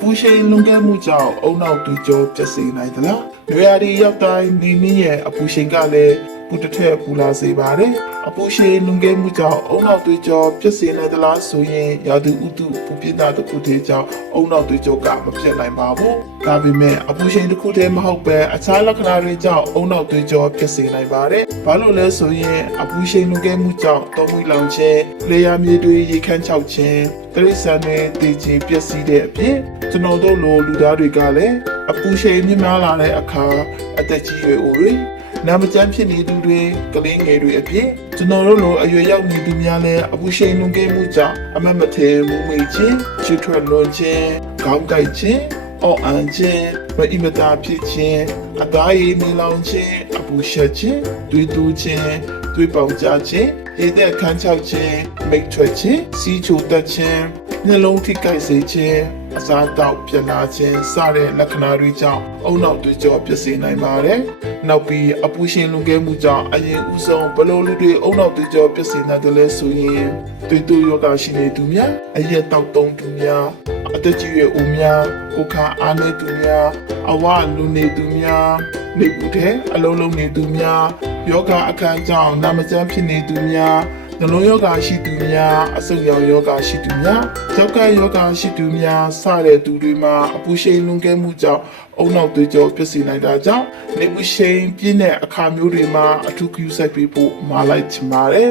ပူရှိန်လွန်ကဲမှုကြောင့်အုံနောက်တွေကြောပြည့်စေနိုင်သလား။ရွေရာဒီရောက်တိုင်းနေနည်းရဲ့အပူရှိန်ကလည်း ပူတစ်ထက်ပူလာစေပါတယ်။အပူရှိန်လွန်ကဲမှုကြောင့်အုံနောက်တွေကြောပြည့်စေနိုင်သလားဆိုရင်ရာသီဥတုပူပြင်းတာတစ်ခုတည်းကြောင့်အုံနောက်တွေကြောကမဖြစ်နိုင်ပါဘူး။ဒါပေမဲ့အပူရှိန်တစ်ခုတည်းမဟုတ်ပဲအခြားလက္ခဏာတွေကြောင့်အုံနောက်တွေကြောပြည့်စေနိုင်ပါတယ်။ဘာလို့လဲဆိုရင်အပူရှိန်လွန်ကဲမှုကြောင့်တောမွေးလောင်ခြင်း၊လေယာမြေတွေရေခမ်းချောက်ခြင်းတရိษံနဲ့တည်ခြင်းပျက်စီးတဲ့အဖြစ်ကျွန်တော်တို့လိုလူသားတွေကလည်းအပူရှိန်မြင့်မားလာတဲ့အခါအသက်ကြီးရွယ်အိုတွေ နာမကျန်းဖြစ်နေသူတွေကလေးငယ်တွေအဖြစ်ကျွန်တော်တို့လိုအရွယ်ရောက်နေသူများလည်းအပူရှိန်လွန်ကဲမှုကြောင့်အမတ်မထဲမှုမိခြင်းချွတ်ထွက်လွန်ခြင်းခေါင်းကိုက်ခြင်းအော်အန်ခြင်းမအီမတာဖြစ်ခြင်းအသားရည်မီလောင်ခြင်းအပူရှက်ခြင်းတွေးတူးခြင်းတွေးပေါင်ကြခြင်းရည်တဲ့ခန်းချောက်ခြင်းမိတ်ထွက်ခြင်းစီးချိုတက်ခြင်း နှလုံးထိကိုက်စေခြင်းအစားတောက်ပြလာခြင်းစတဲ့လက္ခဏာတွေကြောင့်အုံနောက်တွေကြောပြည့်စေနိုင်ပါတယ်။နောက်ပြီးအပူရှင်လွန်ကဲမှုကြောင့်အရင်ဦးဆုံးဘလို့လူတွေအုံနောက်တွေကြောပြည့်စေနိုင်တယ်လဲဆိုရင်တွေ့တူယောဂရှိနေသူများအရက်တောက်တုံးသူများအသက်ကြီးရွယ်ဦးများကိုယ်ခါအားနေသူများအဝလူနေသူများနေဘူးတဲ့အလုံးလုံးနေသူများယောဂအခန်းကြောင့်နာမကျန်းဖြစ်နေသူများ နှလုံးယောဂရှိသူများအဆုတ်ရောင်ယောဂရှိသူများယောဂယောဂရှိသူများစတဲ့သူတွေမှာအပူရှိန်လွန်ကဲမှုကြောင့်အုံနောက်တွေကြောဖြစ်စေနိုင်တာကြောင့်နေပူရှိန်ပြင်းတဲ့အခါမျိုးတွေမှာအထူးကူးစိုက်ပေးဖို့မှာလိုက်ချင်ပါတယ်